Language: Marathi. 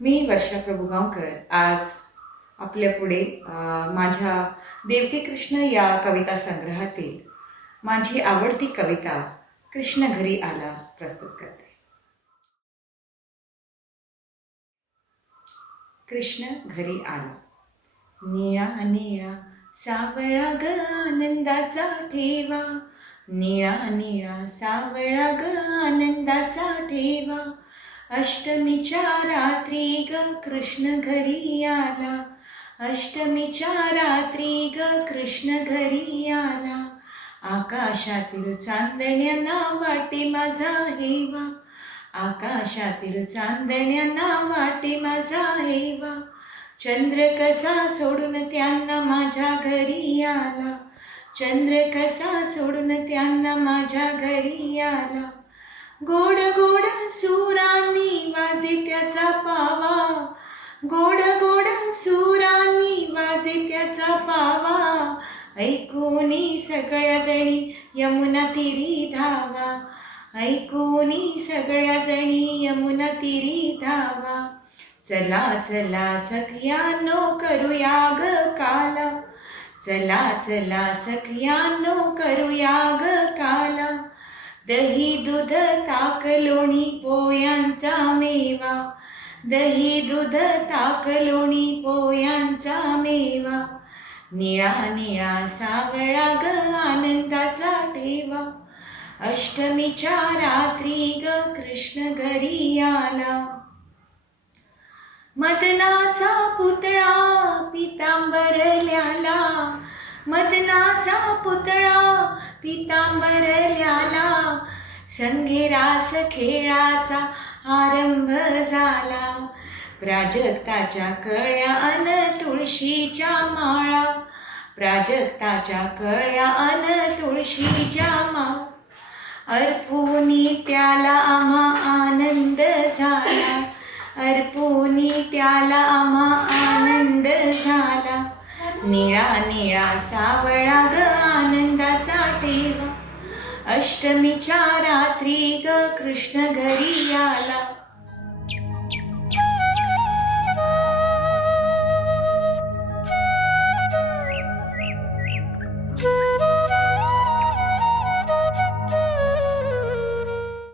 मी वर्षा प्रभुगावकर आज आपल्या पुढे माझ्या देवकी कृष्ण या कविता संग्रहातील माझी आवडती कविता कृष्ण घरी आला प्रस्तुत करते. कृष्ण घरी आला. निळा निळा सावळा ग आनंदाचा ठेवा, निळा निळा सावळा ग आनंदाचा ठेवा. अष्टमीच्या रात्री ग कृष्ण घरी आला, अष्टमीच्या रात्री ग कृष्ण घरी आला. आकाशातील चांदण्यांना वाटे माझा हेवा, आकाशातील चांदण्यांना वाटे माझा हेवा. चंद्र कसा सोडून त्यांना माझ्या घरी आला, चंद्र कसा सोडून त्यांना माझ्या घरी आला. गोड गोड सुरांनी वाजे त्याचा पावा, गोड गोड सुरांनी वाजे त्याचा पावा. ऐकूनी सगळ्या जणी यमुना तीरी धावा, ऐकूनी सगळ्या जणी यमुना तीरी धावा. चला चला सखियानो करूया ग काला, चला चला सखियानो करूया ग काला. दही दूध ताक लोणी पोयांचा मेवा, दही दूध ताक लोणी पोयांचा मेवा. निळा निळा सावळा ग आनंदाचा ठेवा, अष्टमीच्या रात्री ग कृष्ण घरी आला. मदनाचा पुतळा पितांबरल्याला, मदनाचा पुतळा पितांबरल्याला. संगे रास खेळाचा आरंभ झाला, प्राजक्ताच्या कळ्या अन तुळशीच्या माळा, प्राजक्ताच्या कळ्या अन तुळशीच्या माळा. अर्पुनी त्याला आम्हा आनंद झाला, अर्पुनी त्याला आम्हा आनंद झाला. निळा निळा सावळा ग आनंदाचा ठेवा, अष्टमीच्या रात्री ग कृष्ण घरी आला.